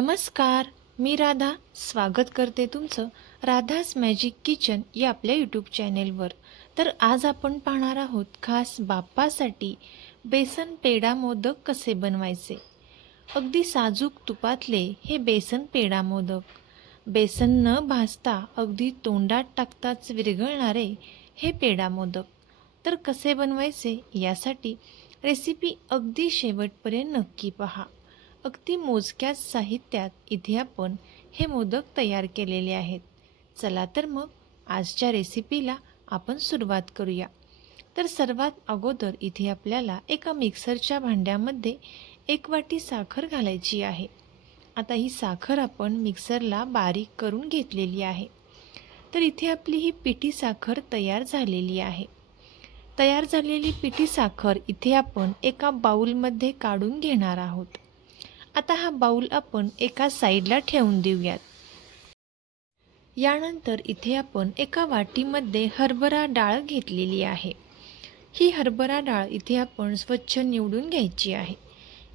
नमस्कार मी राधा. स्वागत करते तुमचं राधास मॅजिक किचन या आपल्या यूट्यूब चॅनेलवर तर आज आपण पाहणार आहोत खास बाप्पासाठी बेसन पेढा मोदक कसे बनवायचे? अगदी साजूक तुपातले हे बेसन पेढा मोदक. बेसन न भाजता अगदी तोंडात टाकताच विरघळणारे हे पेढा मोदक. तर कसे बनवायचे यासाठी रेसिपी अगदी शेवटपर्यंत नक्की पहा. अगदी मोजक्याच साहित्यात इथे आपण हे मोदक तयार केलेले आहेत. चला तर मग आजच्या रेसिपीला आपण सुरुवात करूया. तर सर्वात अगोदर इथे आपल्याला एका मिक्सरच्या भांड्यामध्ये एक वाटी साखर घालायची आहे. आता ही साखर आपण मिक्सरला बारीक करून घेतलेली आहे. तर इथे आपली ही पिठी साखर तयार झालेली आहे. तयार झालेली पिठी साखर इथे आपण एका बाऊलमध्ये काढून घेणार आहोत. आता हा बाऊल आपण एका साईडला ठेवून देऊयात. यानंतर इथे आपण एका वाटीमध्ये हरभरा डाळ घेतलेली आहे. ही हरभरा डाळ इथे आपण स्वच्छ निवडून घ्यायची आहे.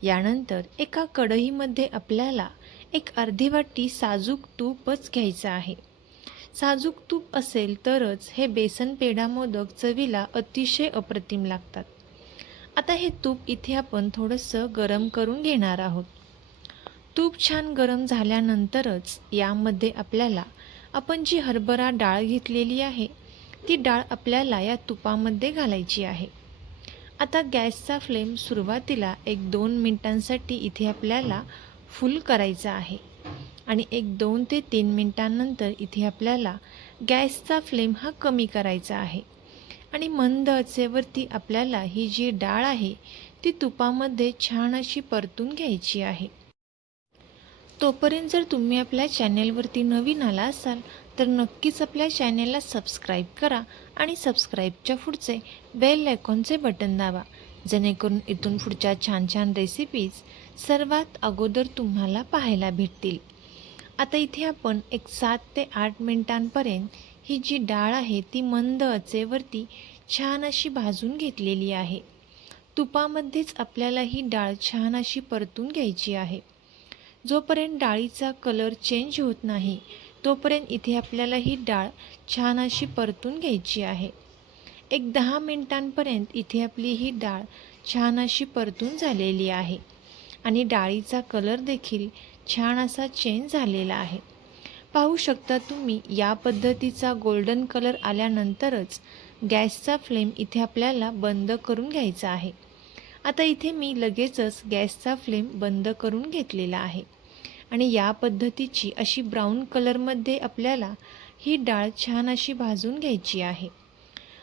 यानंतर एका कढईमध्ये आपल्याला एक अर्धी वाटी साजूक तूपच घ्यायचं आहे. साजूक तूप असेल तरच हे बेसन पेढा मोदक चवीला अतिशय अप्रतिम लागतात. आता हे तूप इथे आपण थोडंसं गरम करून घेणार आहोत. तूप छान गरम झाल्यानंतरच यामध्ये आपल्याला आपण जी हरभरा डाळ घेतलेली आहे ती डाळ आपल्याला या तुपामध्ये घालायची आहे. आता गॅसचा फ्लेम सुरुवातीला एक दोन मिनटांसाठी इथे आपल्याला फुल करायचा आहे आणि एक दोन ते तीन मिनटांनंतर इथे आपल्याला गॅसचा फ्लेम हा कमी करायचा आहे. आणि मंद आचेवरती आपल्याला ही जी डाळ आहे ती तुपामध्ये छान अशी परतून घ्यायची आहे. तोपर्यंत जर तुम्ही आपल्या चॅनेलवरती नवीन आला असाल तर नक्कीच आपल्या चॅनेलला सबस्क्राईब करा आणि सबस्क्राईबच्या पुढचे बेल आयकॉनचे बटन दाबा जेणेकरून इथून पुढच्या छान छान रेसिपीज सर्वात अगोदर तुम्हाला पाहायला भेटतील. आता इथे आपण एक सात ते आठ मिनिटांपर्यंत ही जी डाळ आहे ती मंद अचेवरती छान अशी भाजून घेतलेली आहे. तुपामध्येच आपल्याला ही डाळ छान अशी परतून घ्यायची आहे. जोपर्यंत डाळीचा कलर चेंज होत नाही तोपर्यंत इथे आपल्याला ही डाळ छान अशी परतून घ्यायची आहे. एक दहा मिनिटांपर्यंत इथे आपली ही डाळ छान अशी परतून झालेली आहे आणि डाळीचा कलर देखील छान असा चेंज झालेला आहे. पाहू शकता तुम्ही या पद्धतीचा गोल्डन कलर आल्यानंतरच गॅसचा फ्लेम इथे आपल्याला बंद करून घ्यायचा आहे. आता इथे मी लगेचच गॅसचा फ्लेम बंद करून घेतलेला आहे. आणि या पद्धतीची अशी ब्राऊन कलरमध्ये आपल्याला ही डाळ छान अशी भाजून घ्यायची आहे.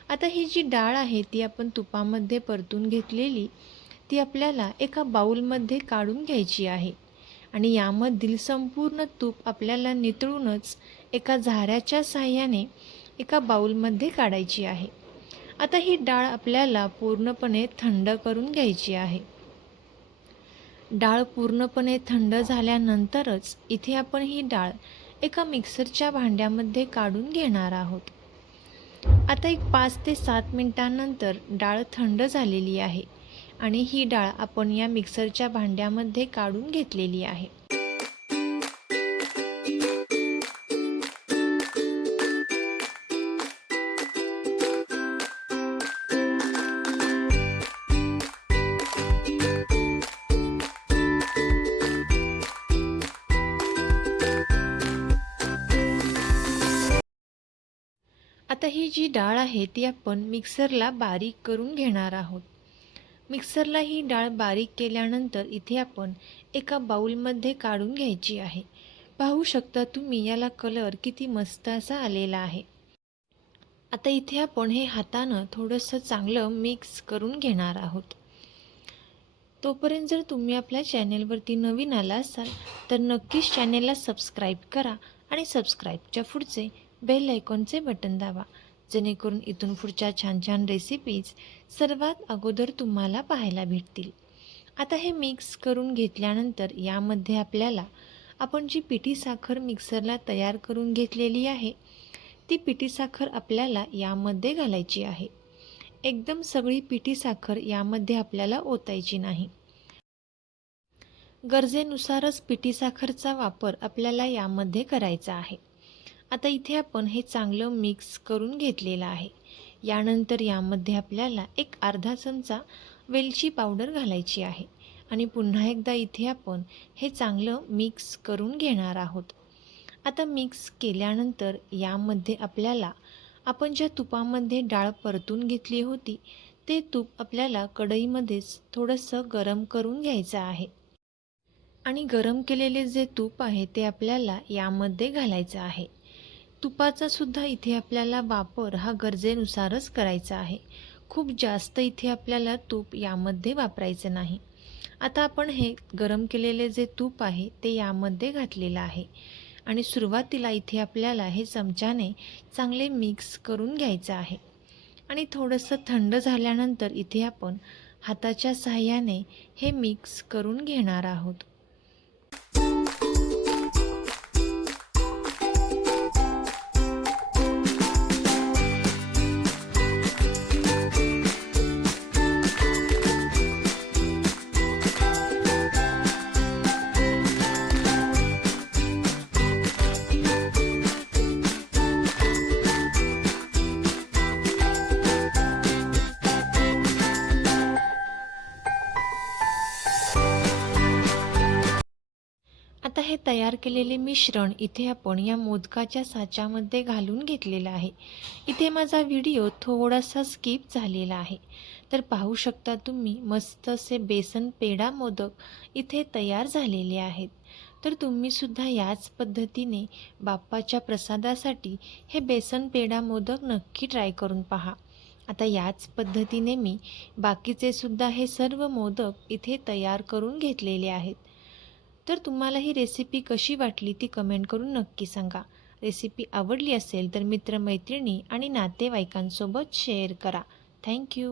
आता ही जी डाळ आहे ती आपण तुपामध्ये परतून घेतलेली ती आपल्याला एका बाऊलमध्ये काढून घ्यायची आहे. आणि यामधील संपूर्ण तूप आपल्याला नितळूनच एका झाऱ्याच्या साह्याने एका बाऊलमध्ये काढायची आहे. आता ही डाळ आपल्याला पूर्णपणे थंड करून घ्यायची आहे. डाळ पूर्णपणे थंड झाल्यानंतरच इथे आपण ही डाळ एका मिक्सरच्या भांड्यामध्ये काढून घेणार आहोत. आता एक पाच ते सात मिनटानंतर डाळ थंड झालेली आहे आणि ही डाळ आपण या मिक्सरच्या भांड्यामध्ये काढून घेतलेली आहे. आता ही जी डाळ आहे ती आपण मिक्सरला बारीक करून घेणार आहोत. मिक्सरला ही डाळ बारीक केल्यानंतर इथे आपण एका बाऊलमध्ये काढून घ्यायची आहे. पाहू शकता तुम्ही याला कलर किती मस्त असा आलेला आहे. आता इथे आपण हे हातानं थोडंसं चांगलं मिक्स करून घेणार आहोत. तोपर्यंत जर तुम्ही आपल्या चॅनेलवरती नवीन आला असाल तर नक्कीच चॅनेलला सबस्क्राईब करा आणि सबस्क्राईबच्या पुढचे बेल आयकॉनचे बटन दाबा. जेणेकरून इथून पुढच्या छान छान रेसिपीज सर्वात अगोदर तुम्हाला पाहायला भेटतील. आता हे मिक्स करून घेतल्यानंतर यामध्ये आपल्याला आपण जी पिठी साखर मिक्सरला तयार करून घेतलेली आहे ती पिठी साखर आपल्याला यामध्ये घालायची आहे. एकदम सगळी पिठी साखर यामध्ये आपल्याला ओतायची नाही. गरजेनुसारच पिठी साखरचा वापर आपल्याला यामध्ये करायचा आहे. आता इथे आपण हे चांगलं मिक्स करून घेतलेलं आहे. यानंतर यामध्ये आपल्याला एक अर्धा चमचा वेलची पावडर घालायची आहे. आणि पुन्हा एकदा इथे आपण हे चांगलं मिक्स करून घेणार आहोत. आता मिक्स केल्यानंतर यामध्ये आपल्याला आपण ज्या तुपामध्ये डाळ परतून घेतली होती ते तूप आपल्याला कढईमध्येच थोडंसं गरम करून घ्यायचं आहे. आणि गरम केलेले जे तूप आहे ते आपल्याला यामध्ये घालायचं आहे. तुपाचा सुद्धा इथे आपल्याला वापर हा गरजेनुसारच करायचा आहे. खूप जास्त इथे आपल्याला तूप यामध्ये वापरायचं नाही. आता आपण हे गरम केलेले जे तूप आहे ते यामध्ये घातलेलं आहे. आणि सुरुवातीला इथे आपल्याला हे चमच्याने चांगले मिक्स करून घ्यायचं आहे. आणि थोडंसं थंड झाल्यानंतर इथे आपण हाताच्या सहाय्याने हे मिक्स करून घेणार आहोत. आता हे तयार केलेले मिश्रण इथे आपण या मोदकाच्या साच्यामध्ये घालून घेतलेलं आहे. इथे माझा व्हिडिओ थोडासा स्किप झालेला आहे. तर पाहू शकता तुम्ही मस्त असे बेसन पेढा मोदक इथे तयार झालेले आहेत. तर तुम्हीसुद्धा याच पद्धतीने बाप्पाच्या प्रसादासाठी हे बेसन पेढा मोदक नक्की ट्राय करून पहा. आता याच पद्धतीने मी बाकीचे सुद्धा हे सर्व मोदक इथे तयार करून घेतलेले आहेत. तर तुम्हाला ही रेसिपी कशी वाटली ती कमेंट करून नक्की सांगा. रेसिपी आवडली असेल तर मित्रमैत्रिणी आणि नातेवाईकांसोबत शेअर करा. थँक्यू